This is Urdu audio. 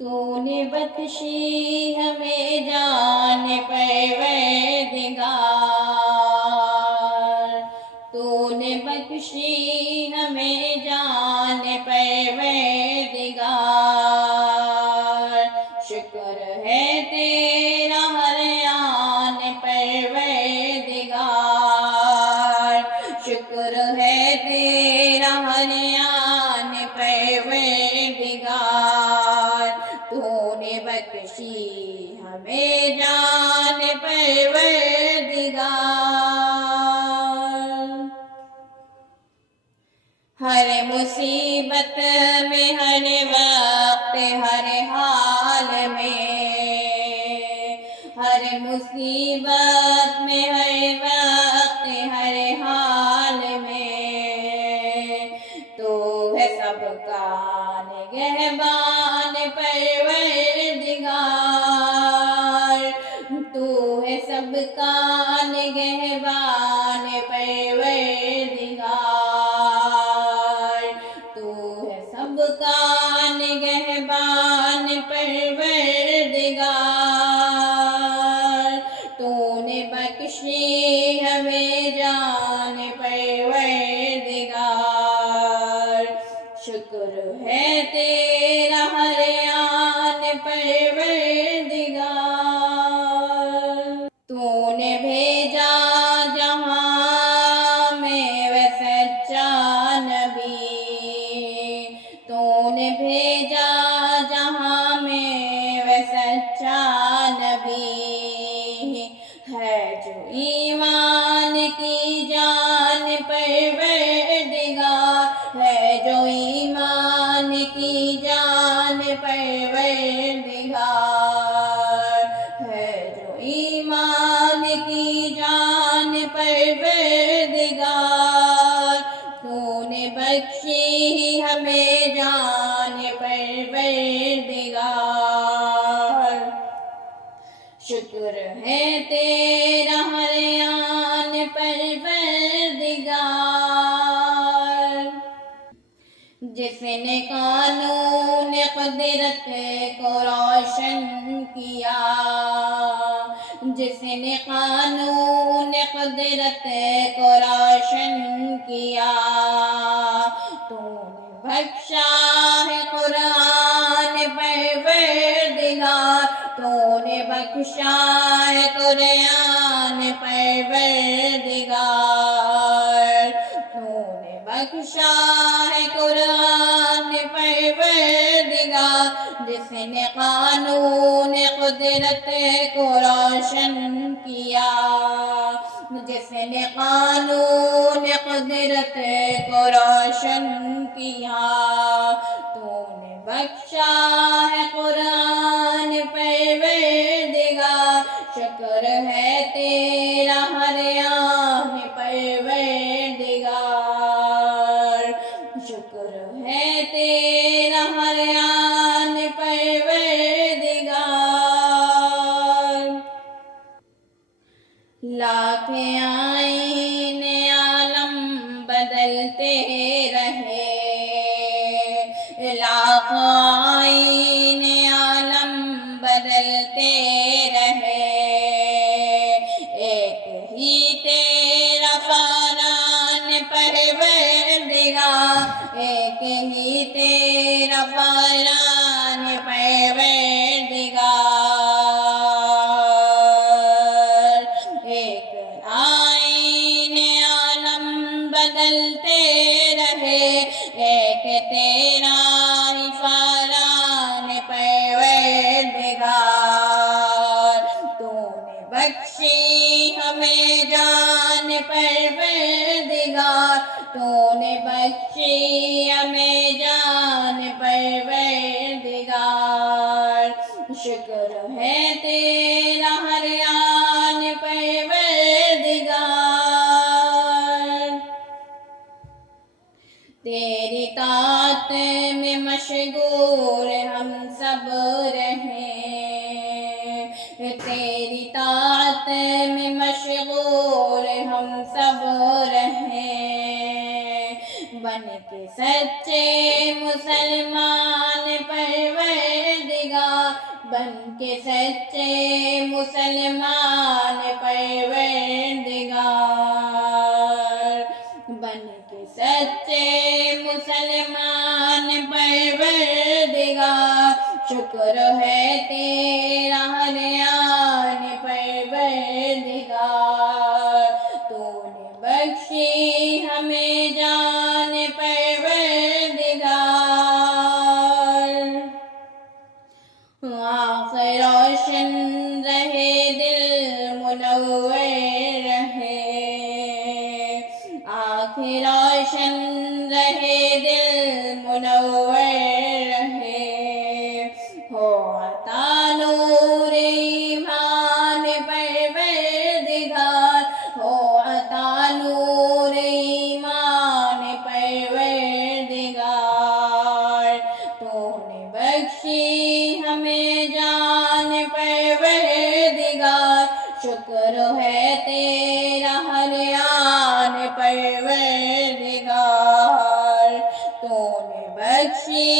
تو نے بخشی ہمیں جان پروردگار، تو نے بخشی ہمیں جان پروردگار، شکر ہے تیرا ہر آن پروردگار، شکر ہے تیرا ہر آن پروردگار، تو نے بخشی ہمیں جان پروردگار، ہر مصیبت میں ہر وقت ہر حال میں، ہر مصیبت میں ہر وقت ہر حال میں، تو ہے سب کا نگہبان پروردگار، تو ہے سب کا نگہبان پروردگار، تو ہے سب کا نگہبان پروردگار، تو نے بخشی ہمیں جان پروردگار، شکر ہے تیرا ہر آن پروردگار، تو نے بھیجا جہاں میں وہ سچا نبی، تو نے بھیجا جہاں میں وہ سچا نبی، ہے جو ایمان کی جان پروردگار، ہے جو ایمان کی جان پروردگار، ہے جو ایمان کی جان پروردگار، تو نے بخشی ہمیں جان پروردگار، شکر ہے تیرا ہر آن پروردگار، جس نے قانون قدرت کو روشن کیا، جس نے قانون قدرت کو روشن کیا، تو نے بخشا ہے قرآن پروردگار، تو نے بخشا ہے قرآن پروردگار، تو نے بخشا ہے قرآن پروردگار، جس نے قانون قدرت کو روشن کیا، جس نے قانون قدرت کو روشن کیا، تو نے بخشا ہے قرآن پروردگار، شکر ہے تیرا ہر آن پروردگار، شکر ہے تیرا ہر آن پروردگار، لاکھ آئین عالم بدلتے رہے، لاکھ آئین عالم بدلتے رہے، ایک ہی تیرا فرمان پروردگار، ایک ہی تیرا فرمان پروردگار، ایک آئین عالم بدلتے رہے، ایک تیرا ہی فرمان پروردگار، تو نے بخشی ہمیں جان پروردگار، تو نے بخشی ہمیں جان پروردگار، شکر ہے تیرا ہر آن پروردگار، تیری طاعت میں مشغول ہم سب رہیں، تیری طاعت میں مشغول ہم سب رہیں، بن کے سچے مسلمان پروردگار، بن کے سچے مسلمان پروردگار، بن کے سچے مسلمان پروردگار، شکر ہے تیرا ہر آن پروردگار، تو نے بخشی ہمیں جان پروردگار، آنکھ روشن رہے دل منور رہے، آنکھ روشن رہے دل منور رہے، ہو عطا نور ایمان پروردگار، ہو عطا نور ایمان پروردگار، تو نے بخشی ہمیں جان پروردگار، شکر ہے تیرا ہر آن پروردگار، تو نے بخشی